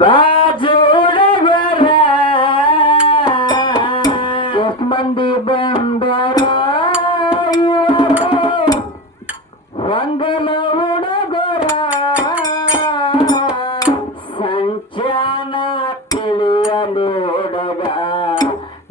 ಬಾಜೋಡಗರ ಎಷ್ಟು ಮಂದಿ ಬಂದರ ವಂಗಲ ಹುಡುಗರ ಸಂಚಾನ ತಿಳಿಯಲು ಹುಡುಗ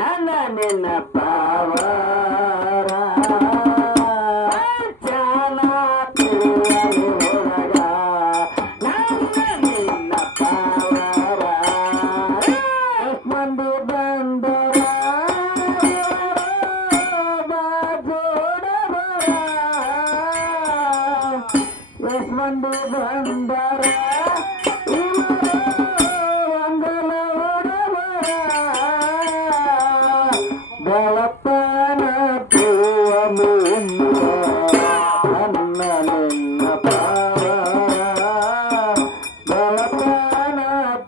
ನನ್ನ ನಿನ್ನ ಪಾವರ ಸಂಚಾನ ತಿಳಿಯಲು ಹುಡುಗ ನನ್ನ ನಿನ್ನ ಪಾವರ ಎಷ್ಟು ಮಂದಿ ಬಂದರ ಎಷ್ಟು ಮಂದಿ ಬಂದರ ವಂಗಲ ಹುಡುಗರ ಬೆಳಪನ ಪೂವ ಮುಂದ ನನ್ನ ನಿನ್ನ ಪಾವರ ಬೆಳಪನ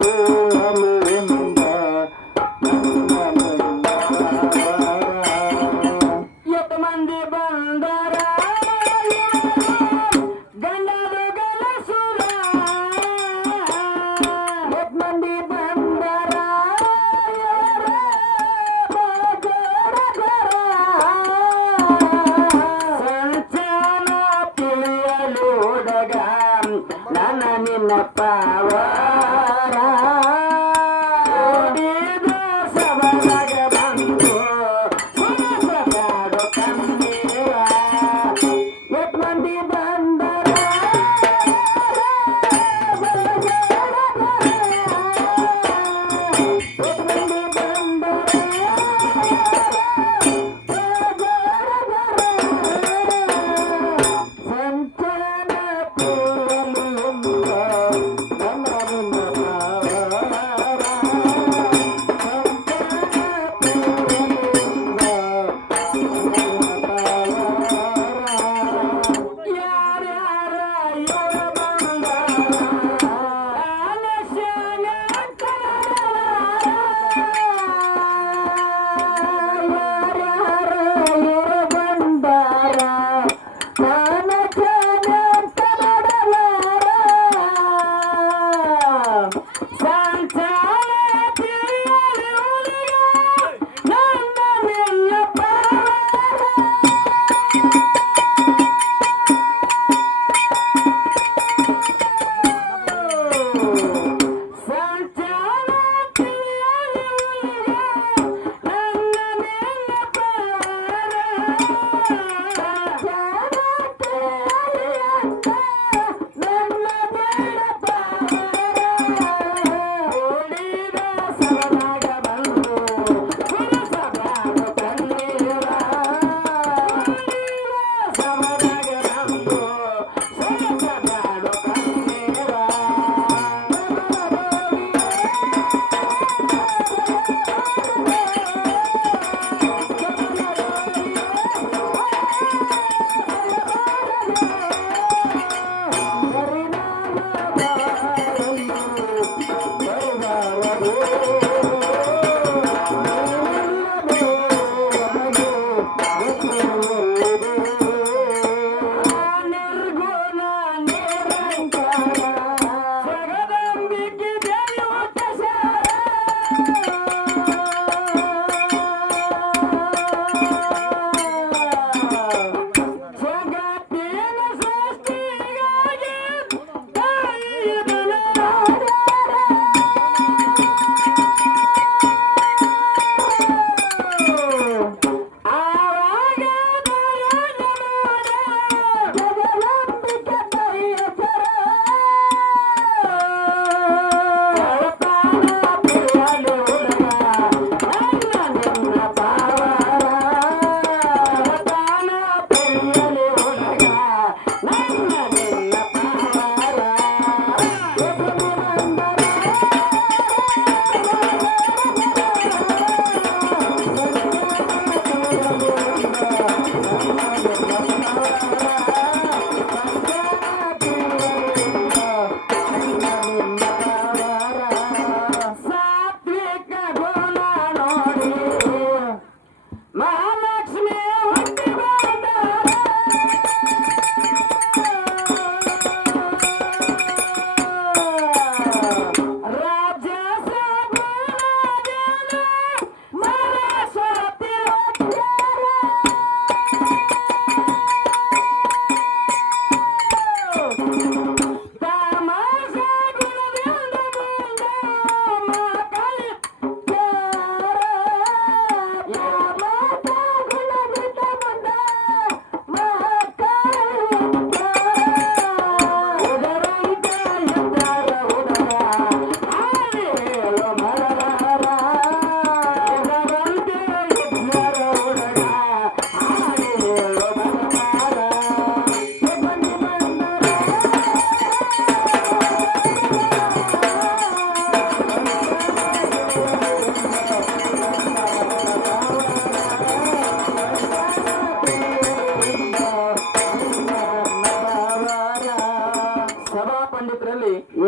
ಪೂವ ಮುಂದ ನನ್ನ ನಿನ್ನ ಪಾವರ ಎಷ್ಟು ಮಂದಿ ಬಂದರ ಗಂಡದು ಗಲಸುರ ಎಷ್ಟು ಮಂದಿ ಬಂದರ ಸಂಚಾನ ತಿಳಿಯಲು ಹುಡುಗ ನನ್ನ ನಿನ್ನ ಪಾವರ ಸಬಲಾಗ ಬಂದು ಸುರಸಗಾಡು ಕಂದೀರ ಎಷ್ಟು ಮಂದಿ ಬಂದರ ಎಷ್ಟು ಮಂದಿ ಬಂದರ ಸಂಚಾನ ತಿಳಿಯಲು ನನ್ನ ನಿನ್ನ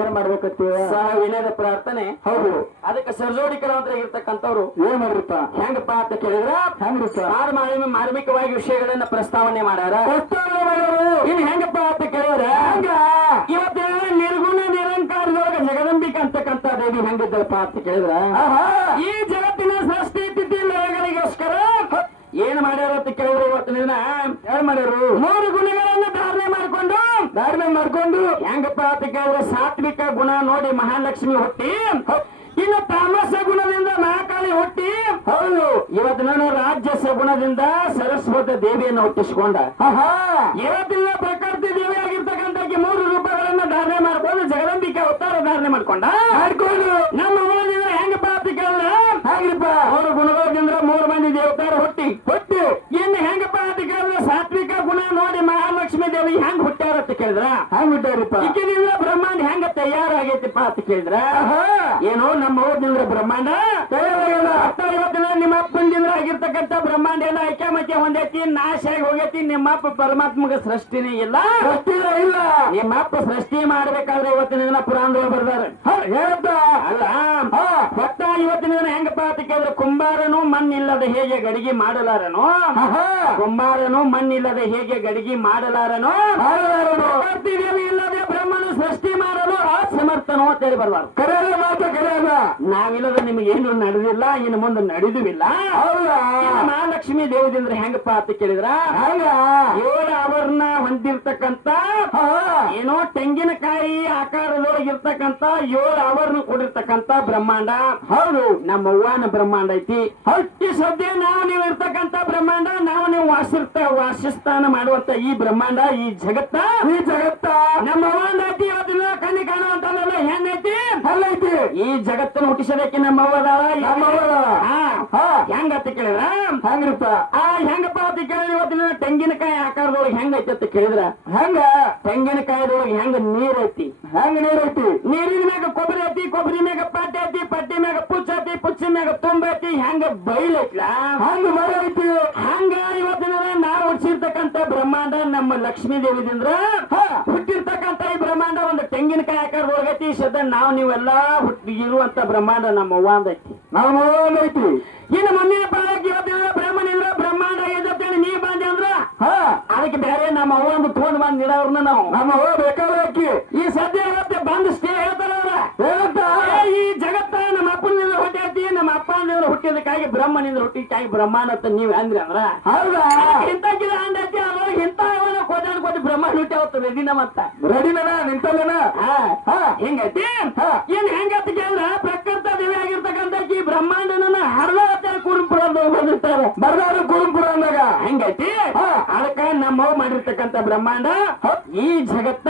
ಏನ್ ಮಾಡ್ಬೇಕತ್ತೀವ ಸಹ ವಿನಯದ ಪ್ರಾರ್ಥನೆ. ಹೌದು. ಅದಕ್ಕೆ ಸರ್ಜೋಡಿ ಕಲಾವಂತರ ಇರ್ತಕ್ಕಂಥವ್ರು ಏನ್ ಮಾಡ್ರಿಪ್ಪ ಹೆಂಗಪ್ಪ ಅಂತ ಕೇಳಿದ್ರ ಹೆಂಗ್ರಿಪ್ಪ ಮಾರ್ಮಿಕವಾಗಿ ವಿಷಯಗಳನ್ನ ಪ್ರಸ್ತಾವನೆ ಮಾಡ್ಯಾರ. ಇನ್ ಹೆಂಗಪ್ಪ ಅಂತ ಕೇಳಿದ್ರ ಇವತ್ತಿನ ನಿರ್ಗುಣ ನಿರಂಕಾರದೊಳಗ ಜಗದಂಬಿಕೆ ಅಂತಕ್ಕಂಥ ದೇವಿ ಹೆಂಗಿದ್ದಪ್ಪ ಅಂತ ಕೇಳಿದ್ರ ಈ ಜಗತ್ತಿನ ಸೃಷ್ಟಿ ತಿಥಿ ಲಯಗಳಿಗೋಸ್ಕರ ಏನ್ ಮಾಡ್ಯಾರ ಅಂತ ಕೇಳಿದ್ರೆ ಇವತ್ತಿನ ದಿನ ಏನ್ ಮಾಡ್ಯಾರು 3 ಗುಣಗಳನ್ನ ಧಾರಣೆ ಮಾಡ್ಕೊಂಡು ಹೆಂಗಪ್ಪ ಅಂತ ಕೇಳಿದ್ರೆ ಸಾತ್ವಿಕ ಗುಣ ನೋಡಿ ಮಹಾಲಕ್ಷ್ಮಿ ಹುಟ್ಟಿ, ಇನ್ನು ತಾಮಸ ಗುಣದಿಂದ ಮಹಾಕಾಳಿ ಹುಟ್ಟಿ, ಹೌದು ಇವತ್ತಿನ ರಾಜ್ಯಸ ಗುಣದಿಂದ ಸರಸ್ವತಿ ದೇವಿಯನ್ನು ಹುಟ್ಟಿಸಿಕೊಂಡ. ಇವತ್ತಿನ ಪ್ರಕೃತಿ ದೇವಿ ಆಗಿರ್ತಕ್ಕಂಥ 3 ರೂಪಗಳನ್ನ ಧಾರಣೆ ಮಾಡ್ಕೊಂಡು ಜಗದಂಬಿಕೆ ಅವತಾರ ಧಾರಣೆ ಮಾಡ್ಕೊಂಡು ನಮ್ಮ ಊರಿನಿಂದ ಹೆಂಗಪ್ಪ ಅಂತ ಕೇಳಿದ್ರೆ ಹಾಗಿಪ್ಪ 3 ಗುಣಗಳಿಂದ 3 ಮಂದಿ ದೇವತಾರ ಹುಟ್ಟಿ ಇನ್ನು ಹೆಂಗಪ್ಪ ಅಂತ ಕೇಳಿದ್ರೆ ಸಾತ್ವಿಕ ಗುಣ ನೋಡಿ ಮಹಾಲಕ್ಷ್ಮಿ ದೇವಿ ಹೆಂಗ್ ಹುಟ್ಟ್ಯಾರ ಅಂತ ಕೇಳಿದ್ರ ಹೆಂಗ್ ಬಿಟ್ಟಾರಿಪ್ಪ ಈಗಿನಿಂದ ಬ್ರಹ್ಮಾಂಡ ಹೆಂಗ ತಯಾರಾಗೈತಿಪ್ಪ ಅಂತ ಕೇಳಿದ್ರ ಏನೋ ನಮ್ಮ ಊರಿನಿಂದ ಬ್ರಹ್ಮಾಂಡ ತಯಾರಾಗಲ್ಲ. ಇವತ್ತಿನ ನಿಮ್ಮ ಅಪ್ಪನಿಂದ ಆಗಿರ್ತಕ್ಕಂಥ ಬ್ರಹ್ಮಾಂಡ ಎಲ್ಲ ಐಕ್ಯಮತ್ಯ ಹೊಂದೈತಿ, ನಾಶ ಆಗಿ ಹೋಗೈತಿ. ನಿಮ್ಮಪ್ಪ ಪರಮಾತ್ಮಗ ಸೃಷ್ಟಿನೇ ಇಲ್ಲ, ಇಲ್ಲ. ನಿಮ್ಮಪ್ಪ ಸೃಷ್ಟಿ ಮಾಡ್ಬೇಕಾದ್ರೆ ಇವತ್ತಿನ ದಿನ ಪುರಾಣದೊಳಗೆ ಬರ್ದಾರ ಅಲ್ಲ. ಭಕ್ತ ಇವತ್ತಿನ ದಿನ ಹೆಂಗಪ್ಪ ಅಂತ ಕೇಳಿದ್ರೆ ಕುಂಬಾರನು ಮಣ್ಣಿಲ್ಲದೆ ಹೇಗೆ ಗಡಿಗೆ ಮಾಡಲಾರನು, ಕುಂಬಾರನು ಮಣ್ಣಿಲ್ಲದೆ ಹೇಗೆ ಗಡಿಗೆ ಮಾಡಲಾರನು, ದೇವಿ ಇಲ್ಲದೆ ಬ್ರಹ್ಮನು ಸೃಷ್ಟಿ ಮಾಡಲು ಅಸಮರ್ಥನು ಅಂತ ಹೇಳಿ ಬರ್ಬಾರ್ದು. ಕರೆಯಲ್ಲ ಮಾತ್ರ ಕರೆಯಲ್ಲ. ನಾವಿಲ್ಲದ ನಿಮಗೆ ಏನು ನಡೆದಿಲ್ಲ, ಇನ್ನು ಮುಂದೆ ನಡೆದುವಿಲ್ಲ. ಮಹಾಲಕ್ಷ್ಮಿ ದೇವದಿಂದ ಹೆಂಗಪ್ಪ ಅಂತ ಕೇಳಿದ್ರ 7 ಆವರಣ ಹೊಂದಿರ್ತಕ್ಕಂಥ ಏನೋ ತೆಂಗಿನಕಾಯಿ ಆಕಾರದೊಳಗಿರ್ತಕ್ಕಂಥ 7 ಆವರಣ ಕೊಡಿರ್ತಕ್ಕಂಥ ಬ್ರಹ್ಮಾಂಡ. ಹೌದು, ನಮ್ಮ ಅವ್ವನ ಬ್ರಹ್ಮಾಂಡ ಐತಿ. ಈ ಸದ್ಯ ನೀವು ಇರ್ತಕ್ಕಂಥ ಬ್ರಹ್ಮಾಂಡ, ನೀವು ವಾಸಸ್ಥಾನ ಮಾಡುವಂತ ಈ ಬ್ರಹ್ಮಾಂಡ, ಈ ಜಗತ್ತ ನಮ್ಮ ಅವ್ವನ ಐತಿ. ಇವತ್ತಿನ ಕಣ್ಣಿ ಕಾಣುವಂತಲ್ಲ ಹೆಣ್ಣೈತಿ ಅಲ್ಲೈತಿ. ಈ ಜಗತ್ತನ್ನು ಹುಟ್ಟಿಸೋದಕ್ಕೆ ನಮ್ಮ ಅವ್ವದಾಳ. ಹೆಂಗತ್ತ ಕೇಳಿದ್ರ ಹೆಂಗ್ರಿಪ್ಪ ಹೆಂಗಪ್ಪ ಅಂತ ಕೇಳಿದ್ರೆ ಇವತ್ತಿನ ತೆಂಗಿನಕಾಯಿ ಆಕಾರದೊಳಗೆ ಹೆಂಗೈತಿ ಅಂತ ಕೇಳಿದ್ರ ತೆಂಗಿನಕಾಯಿದೊಳಗೆ ಹೆಂಗ ನೀರೈತಿ, ನೀರಿನ ಮ್ಯಾಗ ಕೊಬ್ಬರಿ ಐತಿ, ಕೊಬ್ಬರಿ ಮ್ಯಾಗ ಪಟ್ಟಿ ಐತಿ, ಪಟ್ಟಿ ಮ್ಯಾಗ ಪುಚ್ಚ ಐತಿ, ಪುಚ್ಚ ಮ್ಯಾಗ ತುಂಬೈತಿ, ಹೆಂಗ ಬೈಲೈತ್ಲ ಐತಿ. ಹಂಗ ಇವತ್ತಿನ ನಾವು ಹುಟ್ಟಿಸಿರ್ತಕ್ಕಂಥ ಬ್ರಹ್ಮಾಂಡ ನಮ್ಮ ಲಕ್ಷ್ಮೀ ದೇವಿದಿಂದ ಹುಟ್ಟಿರ್ತಕ್ಕಂಥ ಈ ಬ್ರಹ್ಮಾಂಡ ಒಂದು ತೆಂಗಿನಕಾಯಿ ಆಕಾರದೊಳಗೈತಿ. ಸದ್ಯ ನೀವೆಲ್ಲಾ ಇರುವಂತ ಬ್ರಹ್ಮಾಂಡ ನಮ್ಮ ಅವ್ವಂದೈತಿ, ಐತಿ. ಇನ್ನು ಮುಂದಿನ ಪಾಲಕ್ಕೆ ಇವತ್ತಿನ ಬ್ರಹ್ಮನಿಂದ್ರ ಬ್ರಹ್ಮಾಂಡ ಎದ್ದತ್ತೇಳಿ ನೀ ಬಂದೆ ಅಂದ್ರ ಅದಕ್ಕೆ ಬೇರೆ ನಮ್ಮ ಅವ್ವಂದು ತಗೊಂಡ್ ಬಂದ್ ನೀಡವ್ರನ್ನ ನಾವು ನಮ್ಮ ಅವ್ವ ಬೇಕಾಗಿ ಈ ಸದ್ಯ ಇವತ್ತೆ ಬಂದು ಸ್ಟೇ ಹೇಳ್ತಾರ ಈ ಜಗತ್ತ ನಮ್ಮ ಅಪ್ಪನಿಂದ ಹುಟ್ಟೈತಿ, ನಮ್ಮ ಅಪ್ಪನಿಂದ ಹುಟ್ಟಿದಕ್ಕಾಗಿ ಬ್ರಹ್ಮನಿಂದ ಹುಟ್ಟಿದಕ್ಕಾಗಿ ಬ್ರಹ್ಮಾಂಡ ಅಂತ ನೀವ್ ಅಂದ್ರಿ ಅಂದ್ರ ಹೌದಾ ಇಂತಕ್ಕಿದ ಅಂದೈತಿ. ಅದ್ರೊಳಗೆ ಇಂತ ಕೋಟಿ ಬ್ರಹ್ಮಾಂಡ ಹುಟ್ಟಿ ಹೋಗ್ತದೆ ರೆಡಿನ ಮತ್ತ ರೆಡಿನ ನಿಂತಲ್ಲನ ಹೆಂಗೈತಿ. ಏನ್ ಹೆಂಗತ್ತ ಕೇಳಿದ್ರ ಪ್ರಕೃತ ದೇವಿ ಆಗಿರ್ತಕ್ಕಂಥ ಈ ಬ್ರಹ್ಮಾಂಡನ ಹರದ ಕುರುಂಪುರ ಬಂದಿರ್ತಾರೆ, ಬರ್ದಾರು ಕುರುಂಪುರ ಅಂದಾಗ ಹೆಂಗೈತಿ. ಅದಕ್ಕ ನಮ್ಮವ್ ಮಾಡಿರ್ತಕ್ಕಂಥ ಬ್ರಹ್ಮಾಂಡ ಈ ಜಗತ್ತ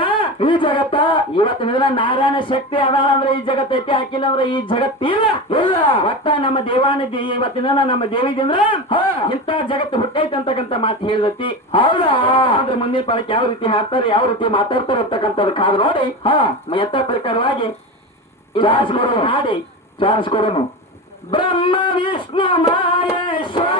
ಇವತ್ತಿನ ದಿನ ನಾರಾಯಣ ಶಕ್ತಿ ಅದಾಳ ಅಂದ್ರೆ ಈ ಜಗತ್ ಐತಿ, ಹಾಕಿಲ್ಲ ಅಂದ್ರೆ ಈ ಜಗತ್ತಿಲ್ಲ. ಒಟ್ಟ ನಮ್ಮ ದೇವಾನಿಧಿ ಇವತ್ತಿನ ನಮ್ಮ ದೇವಿದಿಂದ ಇಂತ ಜಗತ್ತು ಹುಟ್ಟೈತಿ ಅಂತಕ್ಕಂಥ ಮಾತು ಹೇಳತಿ. ಹೌದಾ? ಅಂದ್ರೆ ಮುಂದಿನ ಪಾಲಕ್ಕೆ ಯಾವ ರೀತಿ ಹಾಡ್ತಾರೆ, ಯಾವ ರೀತಿ ಮಾತಾಡ್ತಾರೆ ಅಂತಕ್ಕಂಥದ್ದು ಕಾದು ನೋಡಿ ಯಥ ಪ್ರಕಾರವಾಗಿ ಹಾಡಿ ಚಾನ್ಸ್ ಕೊಡೋನು. ಬ್ರಹ್ಮ ವಿಷ್ಣು ಮಹೇಶ್ವರ